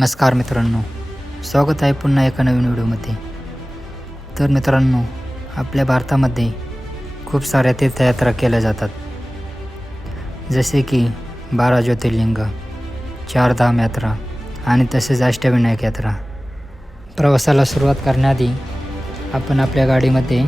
नमस्कार मित्रांनो, स्वागत आहे पुन्हा एका नवीन व्हिडिओमध्ये. तर मित्रांनो, आपल्या भारतामध्ये खूप साऱ्या तीर्थयात्रा केल्या जातात, जसे की 12 ज्योतिर्लिंग, 4 धाम यात्रा आणि तसेच अष्टविनायक यात्रा. प्रवासाला सुरुवात करण्याआधी आपण आपल्या गाडीमध्ये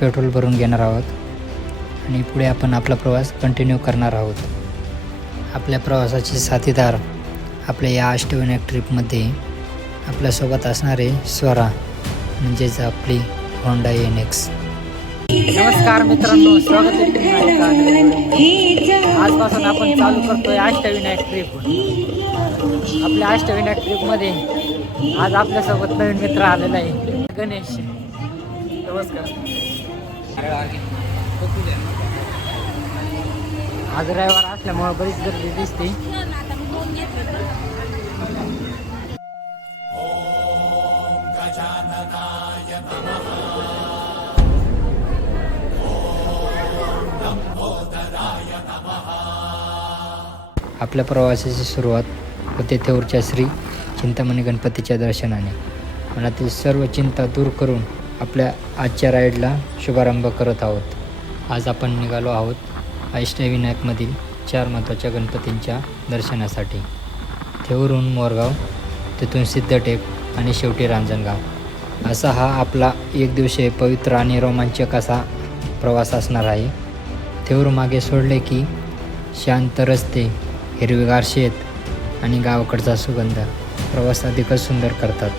पेट्रोल भरून घेणार आहोत आणि पुढे आपण आपला प्रवास कंटिन्यू करणार आहोत. आपल्या प्रवासाचे साथीदार आपल्या या अष्टविनायक ट्रिपमध्ये आपल्यासोबत असणारे स्वरा म्हणजेच आपली होंडा NX. नमस्कार मित्रांनो, स्वागत आहे पुन्हा एका व्हिडिओमध्ये. आजपासून आपण चालू करतोय अष्टविनायक ट्रिप. आपल्या अष्टविनायक ट्रिपमध्ये आज आपल्यासोबत नवीन मित्र आलेला आहे, गणेश. नमस्कार. आज रविवार असल्यामुळे बरीच गर्दी दिसते. आपल्या प्रवासाची सुरुवात होते थेऊरच्या श्री चिंतामणी गणपतीच्या दर्शनाने. मनातील सर्व चिंता दूर करून आपल्या आजच्या राईडला शुभारंभ करत आहोत. आज आपण निघालो आहोत अष्टविनायकमधील 4 महत्त्वाच्या गणपतींच्या दर्शनासाठी. थेऊरहून मोरगाव, तिथून सिद्धटेक आणि शेवटी रांजणगाव. असा हा आपला एक दिवसीय पवित्र आणि रोमांचक असा प्रवास असणार आहे. थेऊर मागे सोडले की शांत रस्ते, हिरवेगार शेत आणि गावाकडचा सुगंध प्रवास अधिकच सुंदर करतात.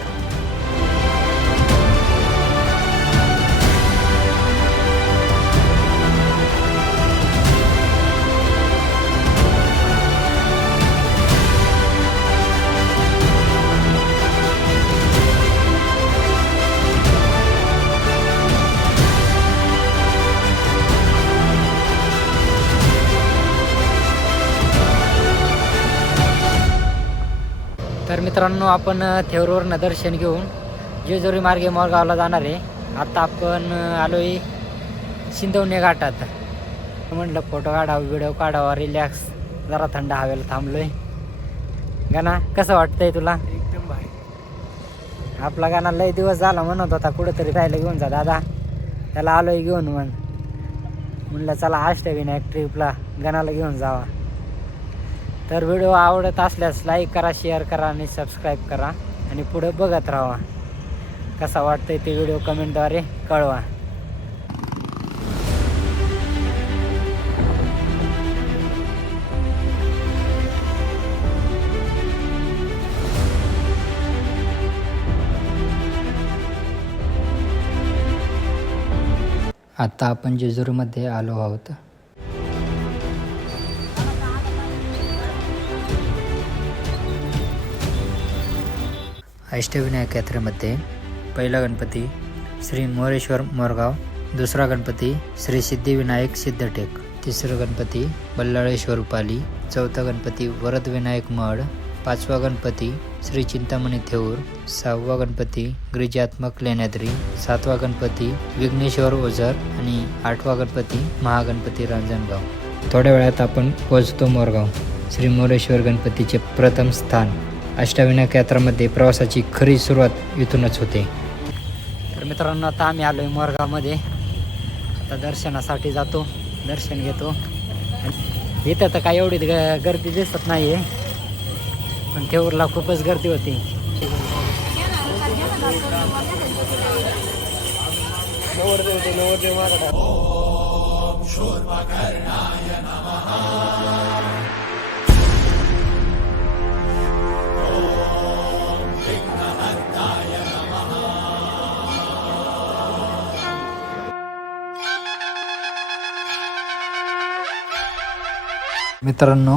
तर मित्रांनो, आपण थेऊरवरनं दर्शन घेऊन जेजुरी मार्गे मोरगावला जाणार आहे. आता आपण आलो आहे शिंदवणे घाटात. म्हटलं फोटो काढावा, व्हिडिओ काढावा, रिलॅक्स, जरा थंड हवेला थांबलो आहे. गाणा कसं वाटतंय तुला? एकदम भारी. आपला गाणा लय दिवस झाला म्हणत होता कुठंतरी राहायला घेऊन जा दादा, त्याला आलो आहे घेऊन. म्हणलं चला अष्टविनायक ट्रिपला गाण्याला घेऊन जावा. तर व्हिडिओ आवडत असल्यास लाईक करा, शेअर करा आणि सबस्क्राईब करा आणि पुढे बघत राहा. कसा वाटतंय ते व्हिडिओ कमेंटद्वारे कळवा. आता आपण जेजुरीमध्ये आलो आहोत. अष्टविनायक यात्रेमध्ये पहिला गणपती श्री मोरेश्वर मोरगाव, दुसरा गणपती श्री सिद्धिविनायक सिद्धटेक, तिसरा गणपती बल्लाळेश्वर पाली, चौथा गणपती वरदविनायक मड, पाचवा गणपती श्री चिंतामणी थेऊर, 6वा गणपती गिरिजात्मक लेण्याद्री, 7वा गणपती विघ्नेश्वर ओझर आणि 8वा गणपती महागणपती रांजणगाव. थोड्या वेळात आपण पोहोचतो मोरगाव. श्री मोरेश्वर गणपतीचे प्रथम स्थान. अष्टविनायक यात्रामध्ये प्रवासाची खरी सुरुवात इथूनच होते. तर मित्रांनो, आता आम्ही आलो आहे मोरगावमध्ये. आता दर्शनासाठी जातो, दर्शन घेतो. इथं तर काय एवढी गर्दी दिसत नाही आहे, पण थेऊरला खूपच गर्दी होती. मित्रांनो,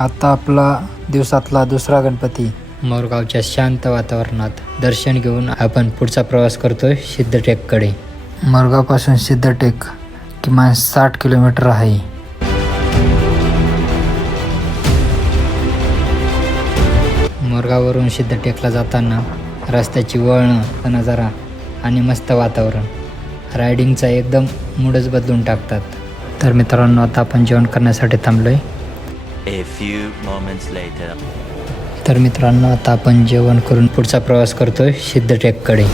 आता आपला दिवसातला दुसरा गणपती. मोरगावच्या शांत वातावरणात दर्शन घेऊन आपण पुढचा प्रवास करतोय सिद्धटेककडे. मोरगावपासून सिद्धटेक किमान 60 किलोमीटर आहे. मोरगाववरून सिद्धटेकला जाताना रस्त्याची वळणं, नजारा आणि मस्त वातावरण रायडिंगचा एकदम मूडच बदलून टाकतात. तर मित्रांनो, आता आपण जेवण करण्यासाठी थांबलोय. A few moments later. तर मित्रांनो, आता आपण जेवण करून पुढचा प्रवास करतोय सिद्धटेककडे.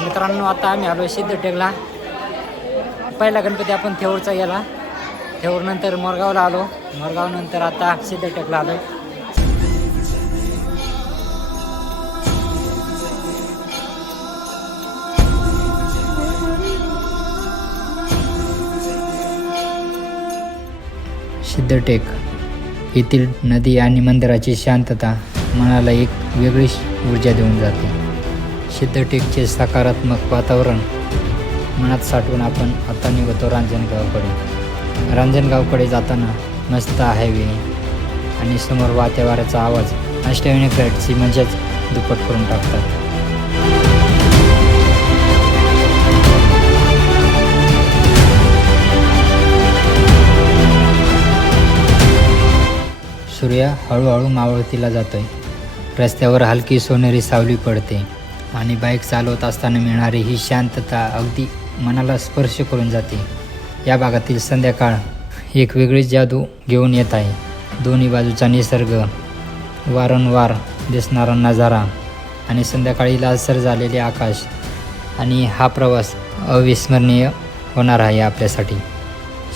मित्रांनो, आता आम्ही आलो सिद्धटेकला. पहिला गणपती आपण थेऊरचा गेला, थेऊर नंतर मोरगावला आलो, मोरगाव नंतर आता सिद्धटेकला आलो. सिद्धटेक येथील नदी आणि मंदिराची शांतता मनाला एक वेगळीच ऊर्जा देऊन जाते. सिद्धटेकचे सकारात्मक वातावरण मनात साठवून आपण आता निघतो रांजणगावकडे. रांजणगावकडे जाताना मस्त हायवे आणि समोर वाहत्या वाऱ्याचा आवाज अष्टविनायक घाटची मजाच दुप्पट करून टाकतात. सूर्य हळूहळू मावळतीला जातोय. रस्त्यावर हलकी सोनेरी सावली पडते आणि बाईक चालवत असताना मिळणारी ही शांतता अगदी मनाला स्पर्श करून जाते. या भागातील संध्याकाळ एक वेगळीच जादू घेऊन येत आहे. दोन्ही बाजूचा निसर्ग, वारंवार दिसणारा नजारा आणि संध्याकाळी लालसर झालेले आकाश, आणि हा प्रवास अविस्मरणीय होणार आहे आपल्यासाठी.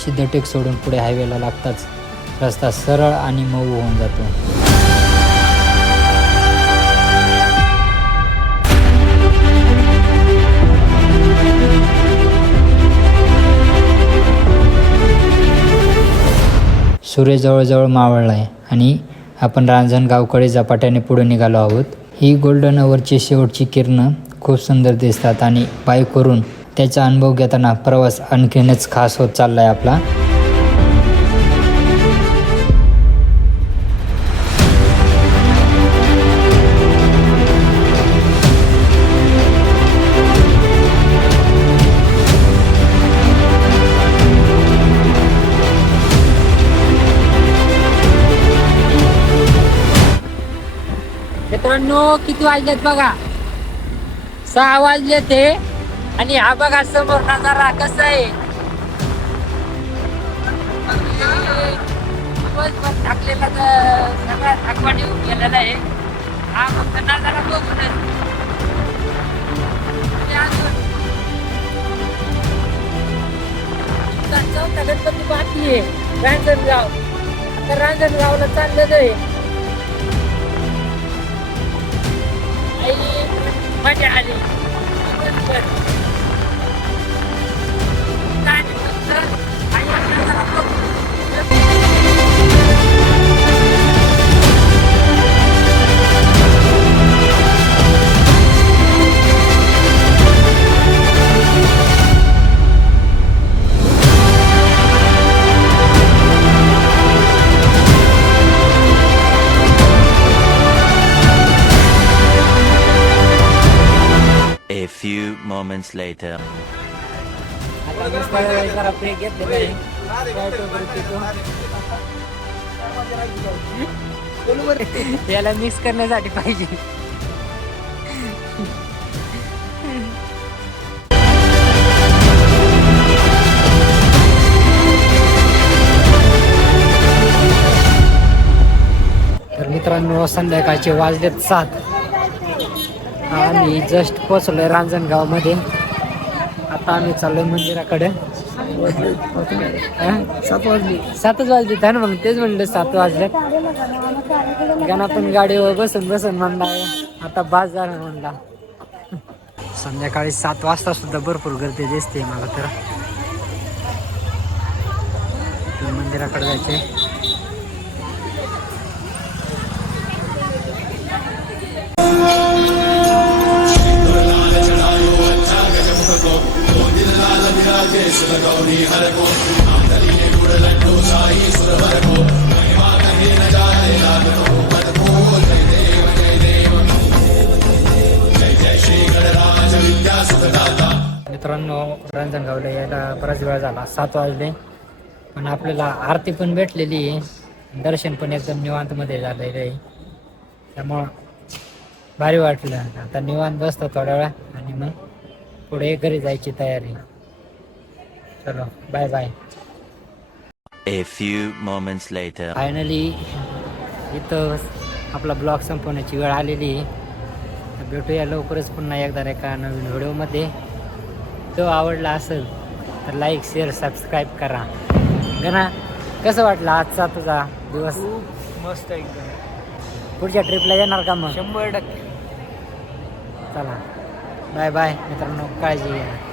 सिद्धटेक सोडून पुढे हायवेला लागताच रस्ता सरळ आणि मऊ होऊन जातो. सूर्य जवळजवळ मावळला आहे आणि आपण रांजणगावकडे झपाट्याने पुढे निघालो आहोत. ही गोल्डन अवरची शेवटची किरणं खूप सुंदर दिसतात आणि बाईकवरून त्याचा अनुभव घेताना प्रवास आणखीनच खास होत चालला आहे आपला. मित्रांनो, किती वाजलेत बघा, 6 वाजले ते, आणि हा बघा समोर नजारा कसा आहे. टाकलेला तर सगळा थकवा निघून गेलेला आहे. हा फक्त नजारा बघूनच. चौथा गणपती बाकी आहे, रांजणगाव. आता रांजणगावला चाललेलं आहे. मजा आली. A few moments later. याला मिक्स करण्यासाठी पाहिजे. तर मित्रांनो, संध्याकाळचे वाजलेत 7. आम्ही जस्ट पोचलोय रांजणगावमध्ये. आता आम्ही चाललोय मंदिराकडे. 7 वाजले ना, मग तेच म्हणलं 7 वाजले. गाणं पण गाडीवर बसून म्हणला आता बास झाला म्हणला. संध्याकाळी 7 वाजता सुद्धा भरपूर गर्दी दिसते मला तर. मंदिराकडे जायचे. गौरी मित्रांनो, रांजणगावला यायला बराच वेळ झाला, 7 वाजले. पण आपल्याला आरती पण भेटलेली आहे, दर्शन पण एकदम निवांतमध्ये झालेलं आहे. त्यामुळं भारी वाटलं. आता निवांत बसतो थोड्या वेळा आणि मग पुढे घरी जायची तयारी. चलो, bye bye. A few moments later. Finally इथं आपला ब्लॉग संपवण्याची वेळ आलेली आहे. तर भेटूया लवकरच पुन्हा एकदा एका नवीन व्हिडिओमध्ये. तो आवडला असेल तर लाईक, शेअर, सबस्क्राईब करा. गणा, कसं वाटलं आजचा तुझा दिवस? खूप मस्त एकदम. पुढच्या ट्रिपला येणार का मग? 100%. चला, बाय बाय मित्रांनो, काळजी घ्या.